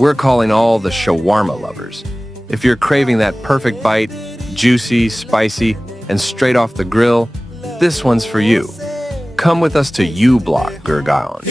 we're calling all the shawarma lovers. If you're craving that perfect bite, juicy, spicy, and straight off the grill, this one's for you. Come with us to U Block, Gurgaon.